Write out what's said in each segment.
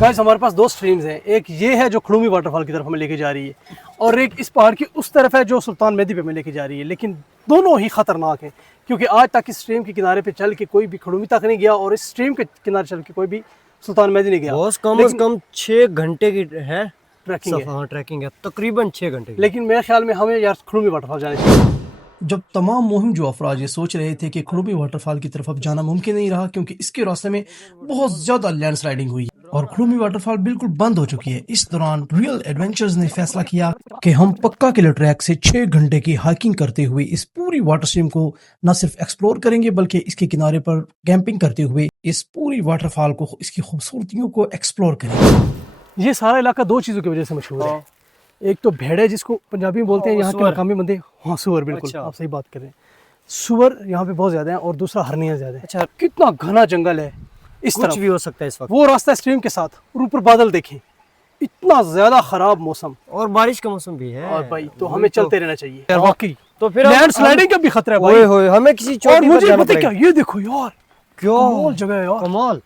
Guys हमारे पास दो streams हैं, एक ये है जो खड़ूमी वाटरफॉल की तरफ हमें लेके जा रही है और एक इस पहाड़ की उस तरफ है जो सुल्तान मेहदी पे हमें लेके जा रही है। लेकिन दोनों ही ख़तरनाक हैं क्योंकि आज तक इस स्ट्रीम के किनारे पे चल के कोई भी खड़ूमी तक नहीं गया और इस स्ट्रीम के किनारे चल के कोई भी सुल्तान मेहदी नहीं गया। बहुत कम से कम 6 घंटे की है ट्रैकिंग है, तकरीबन 6 घंटे की। लेकिन मेरे ख्याल में हमें यार खड़ूमी वाटरफॉल जाना चाहिए। जब तमाम मुहिम जो अफराज ये सोच रहे थे कि खड़ूमी वाटरफॉल की तरफ अब जाना मुमकिन नहीं रहा क्योंकि इसके रास्ते में बहुत ज़्यादा लैंडस्लाइडिंग हुई और खड़ूमी वाटरफॉल बिल्कुल बंद हो चुकी है। इस दौरान रियल एडवेंचर्स ने फैसला किया कि हम पक्का किलो ट्रैक से 6 घंटे की हाइकिंग करते हुए इस पूरी वाटर स्ट्रीम को न सिर्फ एक्सप्लोर करेंगे बल्कि इसके किनारे पर कैंपिंग करते हुए इस पूरी वाटरफॉल को, इसकी खूबसूरतियों को एक्सप्लोर करेंगे। ये सारा इलाका दो चीज़ों की वजह से मशहूर है। एक तो भेड़ है जिसको पंजाबी में बोलते हैं यहाँ के मकामी बंदे। हाँ सुअर, बिल्कुल आप सही बात कर रहे हैं। सुअर यहाँ पे बहुत ज्यादा है और दूसरा हरनियाँ ज्यादा है। अच्छा, कितना घना जंगल है इस तरफ। कुछ भी हो सकता है इस वक्त। वो रास्ता स्ट्रीम के साथ और ऊपर बादल देखें, इतना ज्यादा खराब मौसम और बारिश का मौसम भी है। और भाई तो हमें चलते रहना चाहिए यार वाकई। तो फिर लैंड स्लाइडिंग का भी खतरा है भाई। ओए हमें किसी चोटी पर जाना पड़ेगा। क्या ये देखो यार, क्या कमाल जगह है यार, कमाल।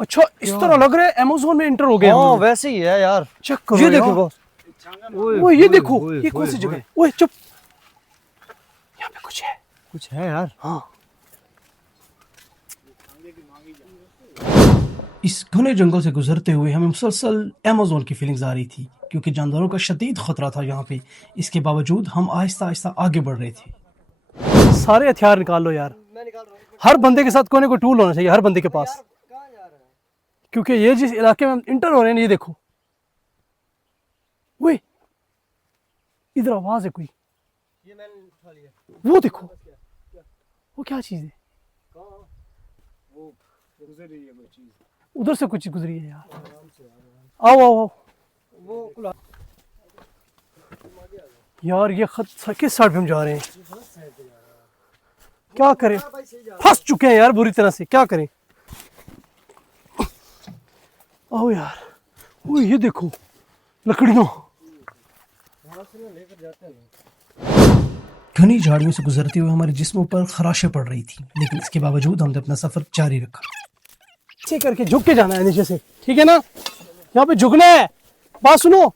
अच्छा इस तरह लग रहा है अमेज़न में इंटर हो गए। हाँ वैसे ही है यार। चेक करो ये देखो बॉस, ओए ये देखो ये कौन सी जगह है। ओए चुप, यहाँ पे कुछ है यार। हाँ इस घने जंगल से गुजरते हुए हमें मुसलसल अमेज़न की फीलिंग्स आ रही थी क्योंकि जानवरों का शदीद खतरा था यहाँ पे। इसके बावजूद हम आहिस्ता आहिस्ता आगे बढ़ रहे थे। सारे हथियार निकाल लो यार, हर बंदे के साथ कोई ना कोई टूल होना चाहिए हर बंदे के पास, क्योंकि ये जिस इलाके में हम इंटर हो रहे हैं ये देखो, वही इधर आवाज है कोई, ये मैंने उठा लिया। वो देखो वो क्या चीज है, वो गुजर रही है कोई चीज, उधर से कुछ गुजरी है यार। आओ आओ आओ वो यार ये किस साइड पे हम जा रहे हैं, क्या करें, फंस चुके हैं यार बुरी तरह से, क्या करें। आओ यार, वो ये देखो लकड़ियों, घनी झाड़ियों से गुजरते हुए हमारे जिस्मों पर खराशें पड़ रही थी, लेकिन इसके बावजूद हमने अपना सफर जारी रखा। ऐसे करके झुक के जाना है नीचे से, ठीक है ना, यहाँ पे झुकना है, बात सुनो,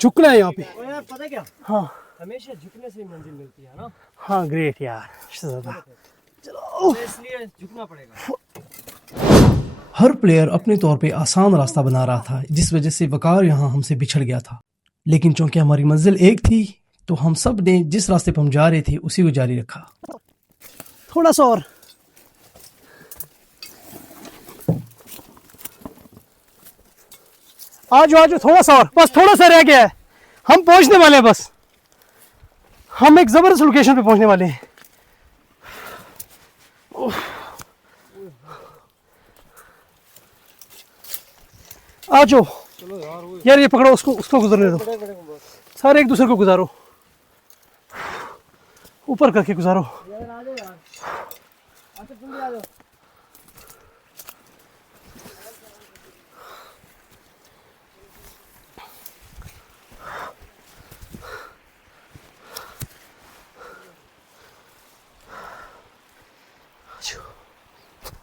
झुकना है यहाँ पे। यार पता क्या, हाँ हमेशा झुकने से ही मंजिल मिलती है ना। हाँ ग्रेट यार, चलो इसलिए झुकना पड़ेगा। हर प्लेयर अपने तौर पे आसान रास्ता बना रहा था जिस वजह से वकार यहाँ हमसे बिछड़ गया था, लेकिन चूंकि हमारी मंजिल एक थी तो हम सब ने जिस रास्ते पर हम जा रहे थे उसी को जारी रखा। थोड़ा सा और, आज थोड़ा सा और, बस थोड़ा सा रह गया है, हम पहुंचने वाले हैं, बस हम एक जबरदस्त लोकेशन पे पहुंचने वाले हैं। आ जाओ यार, ये पकड़ो, उसको गुजरने दो, सारे एक दूसरे को गुजारो, ऊपर करके गुजारो।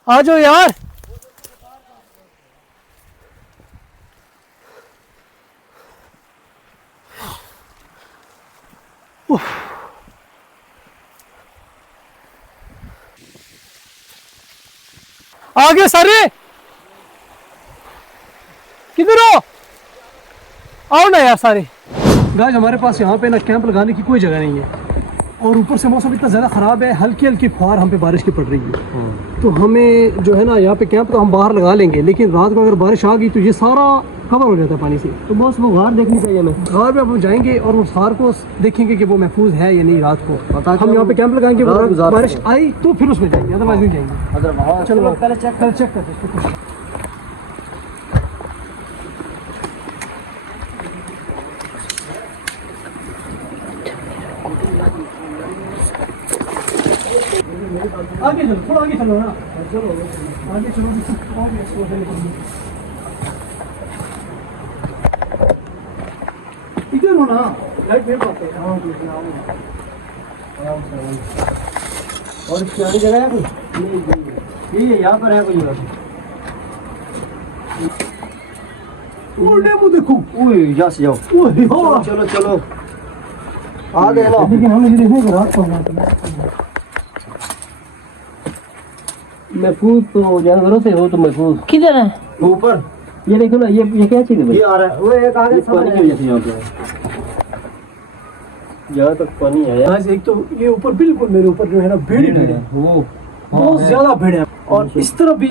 आ जाओ यार, आगे सारे किधर हो, आओ ना यार सारे। गाइस हमारे पास यहाँ पे ना कैंप लगाने की कोई जगह नहीं है और ऊपर से मौसम इतना ज़्यादा ख़राब है, हल्की हल्की फुहार हम पे बारिश की पड़ रही है। तो हमें जो है ना यहाँ पे कैंप तो हम बाहर लगा लेंगे, लेकिन रात को अगर बारिश आ गई तो ये सारा कवर हो जाता है पानी से। तो बस वो गार देखनी चाहिए हमें, गार पे हम जाएंगे और उस गार को देखेंगे कि वो महफूज है या नहीं। रात को हम यहाँ पे कैंप लगाएंगे, बारिश आई तो फिर उसमें जाएंगे, अदरवाइज नहीं जाएंगे। चलो पहले चेक करते आगे चलो, थोड़ा आगे चलो ना, चलो आगे चलो, इधर हो ना, लाइट मेरे पास है। और इसकी आगे जगह है कोई? नहीं, यहाँ पर है कोई। डेमो देखो, यहाँ से जाओ, चलो चलो आ गए ना। लेकिन हमें ये देखने को रात पड़ना। महफूज तो जानवरों से हो तो महफूज किधर है? ऊपर। ये देखो ना, ये क्या चीज है? ये आ रहा है, वो एक आगे पानी की वजह से यहाँ पे यहाँ तक पानी है। आज एक तो ये ऊपर बिल्कुल मेरे ऊपर जो है ना भीड़ ही भीड़ है, वो बहुत ज्यादा भीड़ है। और इस तरफ भी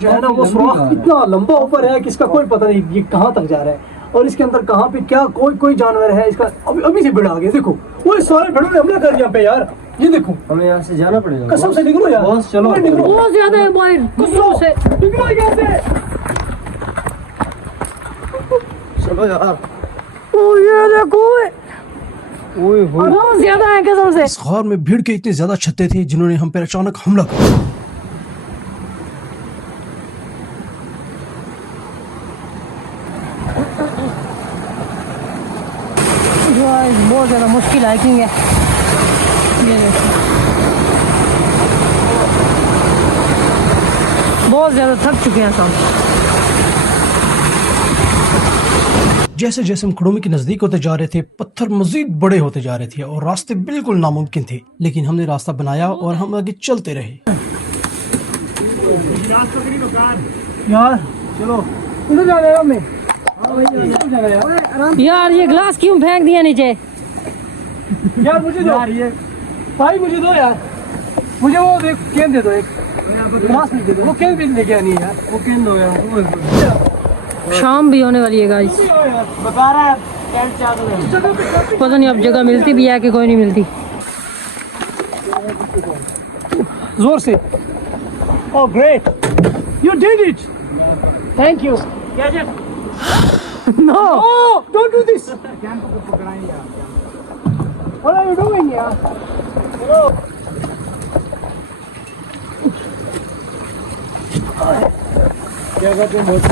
जो है ना वो सुराख इतना लंबा ऊपर है कि इसका कोई पता नहीं ये कहाँ तक जा रहा है, और इसके अंदर कहाँ पे क्या कोई जानवर है इसका। अभी से भीड़ आ गई, देखो वो सारे भेड़ों ने हमला कर यहाँ पे यार। ये देखो, हमें यहाँ से जाना पड़ेगा। कसम से निकलो यार, बॉस चलो। ओए निकलो, बहुत ज्यादा है भाई, निकलो से निकलो यहाँ से। चलो यार। ओ ये देखो, ओए होए, बहुत ज्यादा है कसम से। इस गार में भीड़ के इतने ज्यादा छत्ते थे जिन्होंने हम पर अचानक हमला कर दिया। बहुत ज्यादा मुश्किल हाइकिंग है ये देखो, बहुत ज्यादा थक चुके हैं सब। जैसे जैसे हम खुड़ोमी के नजदीक होते जा रहे थे, पत्थर मजीद बड़े होते जा रहे थे और रास्ते बिल्कुल नामुमकिन थे, लेकिन हमने रास्ता बनाया और हम आगे चलते रहे। यार चलो, उधर जा रहे हैं हमें। यार ये ग्लास क्यों फेंक दिया नीचे? यार मुझे दो यार, ये भाई मुझे दो यार, मुझे वो देख केन दे दो, एक ग्लास दे दो। वो केन भी लेके आनी है यार, वो केन दो यार। शाम भी होने वाली है गाइस, बता रहा है टेंट चालू। पता नहीं अब जगह मिलती भी है कि कोई नहीं मिलती। जोर से। Oh great, you did it, thank you. No Oh, don't do this. What are you doing here? Hello. क्या करते हैं बहुत?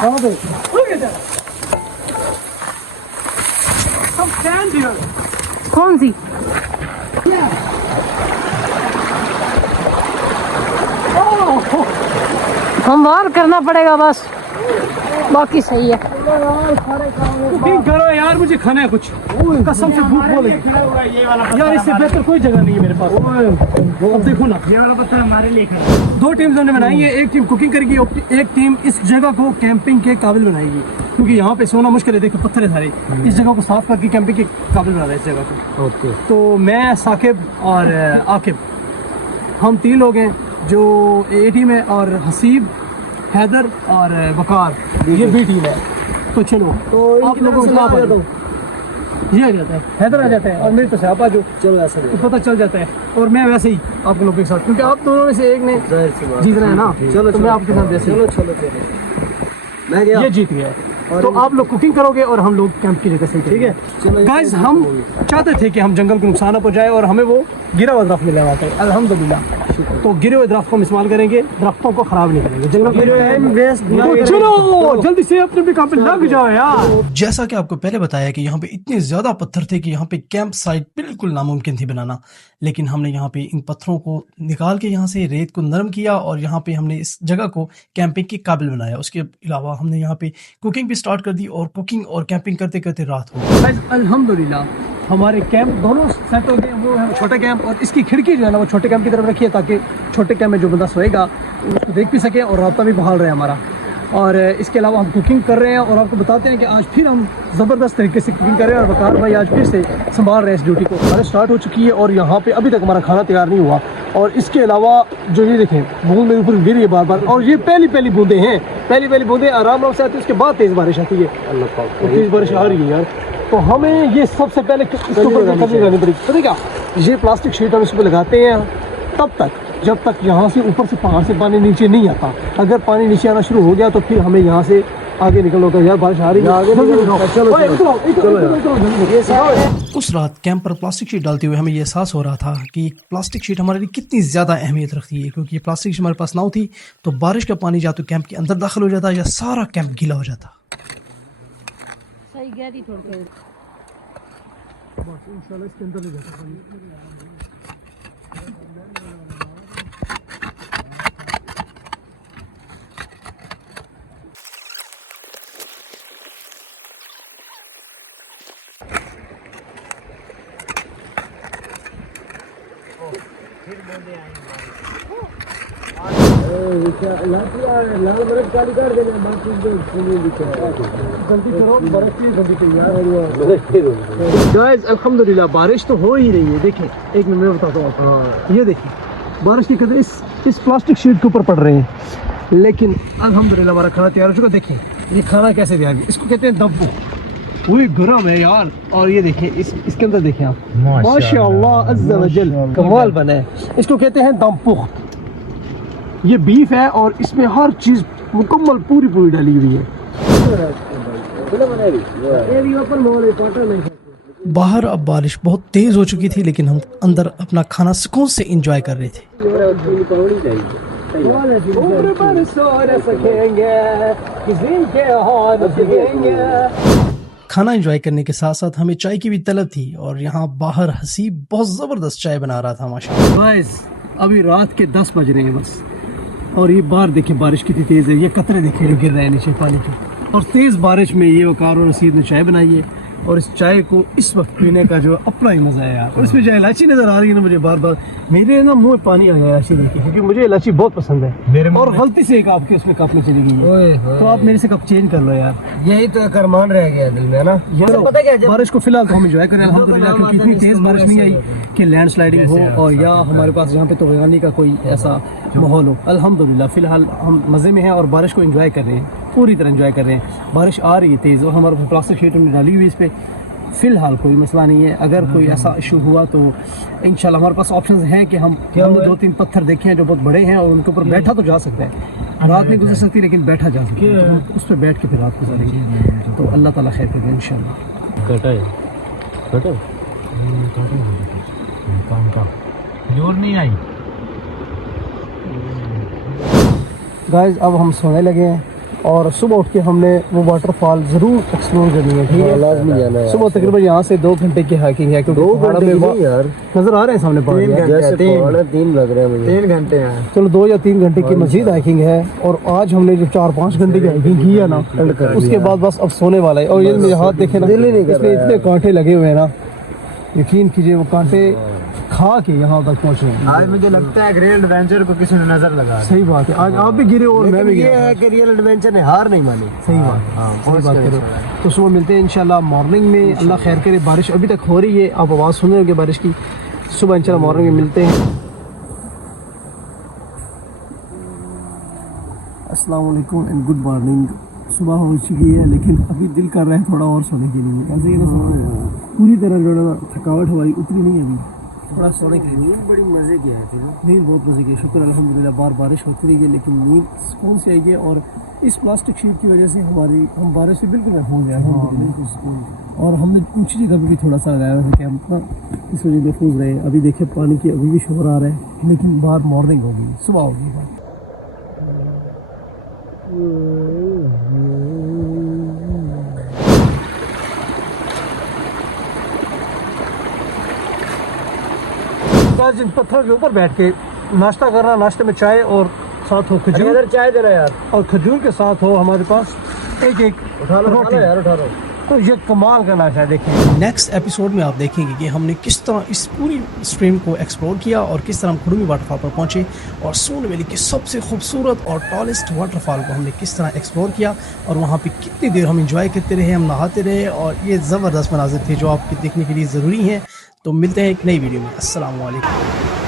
क्या मुझे? Look at that! Some sand here. कौन सी? Oh, हम बाहर करना पड़ेगा बस, बाकी सही है। कुकिंग करो यार, मुझे खाना है कुछ, कसम से भूख बोले यार, इससे बेहतर कोई जगह नहीं है मेरे पास। अब देखो ना, ये वाला पत्थर हमारे लिए है। दो टीम्स हमने बनाई है, एक टीम कुकिंग करेगी और एक टीम इस जगह को कैंपिंग के काबिल बनाएगी, क्योंकि यहाँ पे सोना मुश्किल है। देखो पत्थर है सारे, इस जगह को साफ करके कैंपिंग के काबिल बना रहे हैं इस जगह को। ओके। तो मैं, साकिब और आकिब, हम तीन लोग हैं जो ए टीम है, और हसीब, हैदर और वकार ये बी टीम है। तो चलो, तो आप लोगों को आप आ जाओ, ये आ जाता है, हैदर आ जाता है, और मेरी तो से आप आ जाओ। चलो ऐसा तो पता चल जाता है, और मैं वैसे ही आप लोगों के साथ, क्योंकि आप दोनों में से एक ने जीतना है ना। चलो तो मैं आपके साथ वैसे चलो चलो मैं गया। ये जीत गया है। तो आप लोग कुकिंग करोगे और हम लोग कैंप की जगह से, ठीक है? गाइस, हम चाहते थे कि हम जंगल को नुकसान न पहुंचाए और हमें वो गिरा हुआ दरख्त मिला हुआ था, अल्हम्दुलिल्लाह। तो गिरे हुए दरख्त को हम इस्तेमाल करेंगे, दरख्तों को खराब नहीं करेंगे, जंगल को। चलो जल्दी से अपने काम पे लग जाओ यार। जैसा कि आपको पहले बताया कि यहाँ पे इतने ज्यादा पत्थर थे कि यहाँ पे कैंप साइट बिल्कुल नामुमकिन थी बनाना, लेकिन हमने यहाँ पे इन पत्थरों को निकाल के यहाँ से रेत को नरम किया और यहाँ पे हमने इस जगह को कैंपिंग के काबिल बनाया। उसके अलावा हमने यहाँ पे कुकिंग भी स्टार्ट कर दी और कुकिंग और कैंपिंग करते करते रात हो गई। अल्हम्दुलिल्लाह हमारे कैंप दोनों सेट हो गए। वो है छोटा कैंप, और इसकी खिड़की जो है ना वो छोटे कैंप की तरफ रखी है, ताकि छोटे कैंप में जो बंदा सोएगा उसको देख भी सके और रास्ता भी बहाल रहे हमारा। और इसके अलावा हम कुकिंग कर रहे हैं और आपको बताते हैं कि आज फिर हम ज़बरदस्त तरीके से कुकिंग कर रहे हैं, और वकार भाई आज फिर से संभाल रहे हैं इस ड्यूटी को। हमारे स्टार्ट हो चुकी है और यहाँ पे अभी तक हमारा खाना तैयार नहीं हुआ। और इसके अलावा जो ये देखें बूंद मेरे ऊपर गिर रही है बार बार, और ये पहली बूंदें हैं, पहली बूंदें आराम से आती है, उसके बाद तेज़ बारिश आती है। तेज़ बारिश आ रही है यार, तो हमें ये सबसे पहले इसके ऊपर करनी पड़ेगी। तो क्या, ये प्लास्टिक शीट हम इस पर लगाते हैं तब तक जब तक यहाँ से ऊपर से पहाड़ से पानी नीचे नहीं आता। अगर पानी नीचे आना शुरू हो गया तो फिर हमें यहाँ से आगे निकलो तो यार बारिश आ रही है आगे चलो उस रात कैंप पर प्लास्टिक शीट डालते हुए हमें ये एहसास हो रहा था कि प्लास्टिक शीट हमारे लिए कितनी ज़्यादा अहमियत रखती है, क्योंकि ये प्लास्टिक शीट हमारे पास ना होती तो बारिश का पानी या तो कैंप के अंदर दाखिल हो जाता या सारा कैंप गीला हो जाता। सही गहरी छोड़ के लाल मरच काली कर देना बाकी जल्दी करो बर्फ की जल्दी तैयार हो गया गाइस अल्हम्दुलिल्लाह बारिश तो हो ही रही है। देखिए एक मिनट में बताता हूँ आपको, ये देखिए बारिश के कदर इस प्लास्टिक शीट के ऊपर पड़ रहे हैं, लेकिन अल्हम्दुलिल्लाह हमारा खाना तैयार हो चुका। देखिए ये खाना कैसे तैयार किया, इसको कहते हैं दब्बू, वही गरम है यार। और ये देखिए इसके अंदर देखिए आप माशाअल्लाह अज़्ज़ा वजल कमाल बना है, इसको कहते हैं दम पुख्त। ये बीफ है और इसमें हर चीज़ मुकम्मल पूरी डाली हुई है। बाहर अब बारिश बहुत तेज़ हो चुकी थी, लेकिन हम अंदर अपना खाना सुकून से एंजॉय कर रहे थे। खाना एंजॉय करने के साथ साथ हमें चाय की भी तलब थी, और यहाँ बाहर हसीब बहुत ज़बरदस्त चाय बना रहा था माशाअल्लाह। गाइस अभी रात के 10 बज रहे हैं बस, और ये बाहर देखिए बारिश कितनी तेज़ है, ये कतरे देखिए जो गिर रहे हैं नीचे पानी के। और तेज़ बारिश में ये वकार और रसीद ने चाय बनाई है, और इस चाय को इस वक्त पीने का जो अपना ही मज़ा है यार। और इसमें जो इलायची नज़र आ रही है ना, मुझे बार बार मेरे ना मुँह में पानी आ गया इलायची देख के, क्योंकि मुझे इलायची बहुत पसंद है। और गलती से एक आपके उसमें कप में चली गई है, तो आप मेरे से कप चेंज कर लो यार। यही तो एक अरमान रह गया दिल में ना। पता क्या बारिश को फिलहाल तो हम एंजॉय करें अल्हम्दुलिल्लाह, क्योंकि इतनी तेज़ बारिश नहीं आई कि लैंड स्लाइडिंग हो और या हमारे पास यहाँ पे तोग़यानी का कोई ऐसा माहौल हो। अल्हम्दुलिल्लाह फिलहाल हम मज़े में हैं और बारिश को एंजॉय कर रहे हैं, पूरी तरह एंजॉय कर रहे हैं। बारिश आ रही है तेज़, और हमारे प्लास्टिक शीट हमने डाली हुई इस पर। फ़िलहाल कोई मसला नहीं है, अगर कोई ऐसा इशू हुआ तो इंशाल्लाह हमारे पास ऑप्शंस हैं कि हमने 2-3 पत्थर देखे हैं जो बहुत बड़े हैं, और उनके ऊपर बैठा तो जा सकता है। रात नहीं गुजर सकती लेकिन बैठा जा सकता है, तो हम उस पर बैठ के फिर रात गुजारेंगे। तो अल्लाह ताला खैर करे इंशाल्लाह। जोर नहीं आई। गाइस अब हम सोने लगे हैं, और सुबह उठ के हमने वो वाटरफॉल ज़रूर एक्सप्लोर करनी है, ठीक है? लाज़मी जाना है। सुबह तकरीबन यहाँ से 2 घंटे की हाइकिंग है, क्योंकि 2 घंटे नहीं यार नज़र आ रहे हैं सामने पहाड़, 3 लग रहे हैं मुझे। 3 घंटे हैं, चलो 2 या 3 घंटे की मज़ीद हाइकिंग है। और आज हमने जो 4-5 घंटे की हाइकिंग की है ना, उसके बाद बस अब सोने वाला है। और ये मेरे हाथ देखे ना, इसमें इतने कांटे लगे हुए हैं ना, यकीन कीजिए वो कांटे खा के यहाँ तक पहुँच रहे हैं। आज मुझे लगता है ग्रेट एडवेंचर को किसी ने नजर लगा। सही बात है, आज आप भी गिरे और मैं भी गिरा। ये है कि रियल एडवेंचर ने हार नहीं मानी। सही बात है, सही बात करो। तो सुबह मिलते हैं इंशाल्लाह मॉर्निंग में, अल्लाह खैर करे। बारिश अभी तक हो रही है, आप आवाज़ सुन रहे होंगे बारिश की। सुबह इंशाल्लाह मॉर्निंग में मिलते हैं। अस्सलाम वालेकुम एंड गुड मॉर्निंग। सुबह हो चुकी है, लेकिन अभी दिल कर रहा है थोड़ा और सोने के लिए। ऐसे पूरी तरह जो है थकावट हमारी उतरी नहीं है, अभी थोड़ा सोने के लिए। बड़ी मज़े की है नींद, बहुत मज़े की, शुक्र अल्हम्दुलिल्लाह। बारिश होती रही है लेकिन नींद सुकून से आई है, और इस प्लास्टिक शीट की वजह से हम बारिश से बिल्कुल महफूज हैं अल्हम्दुलिल्लाह। और हमने ऊँची जगह पर भी थोड़ा सा लगाया है कैंप का, इस वजह महफूज रहे। अभी देखिए पानी की अभी भी शोर आ रहा है, लेकिन बाहर मॉर्निंग होगी, सुबह होगी बात। जिन पत्थर के ऊपर बैठ के नाश्ता करना, नाश्ते में चाय और साथ हो खजूर, चाय देना यार, और खजूर के साथ हो हमारे पास एक रोटी यार, उठा लो। तो ये कमाल का नाश्ता है। देखिए नेक्स्ट एपिसोड में आप देखेंगे कि हमने किस तरह इस पूरी स्ट्रीम को एक्सप्लोर किया, और किस तरह हम खुरुमी वाटरफॉल पर पहुंचे, और सोन वैली के सबसे खूबसूरत और टॉलेस्ट वाटरफॉल को हमने किस तरह एक्सप्लोर किया, और वहाँ पे कितनी देर हम इंजॉय करते रहे, हम नहाते रहे, और ये ज़बरदस्त मनाज़िर थे जो आपके देखने के लिए ज़रूरी हैं। तो मिलते हैं एक नई वीडियो में। अस्सलाम वालेकुम।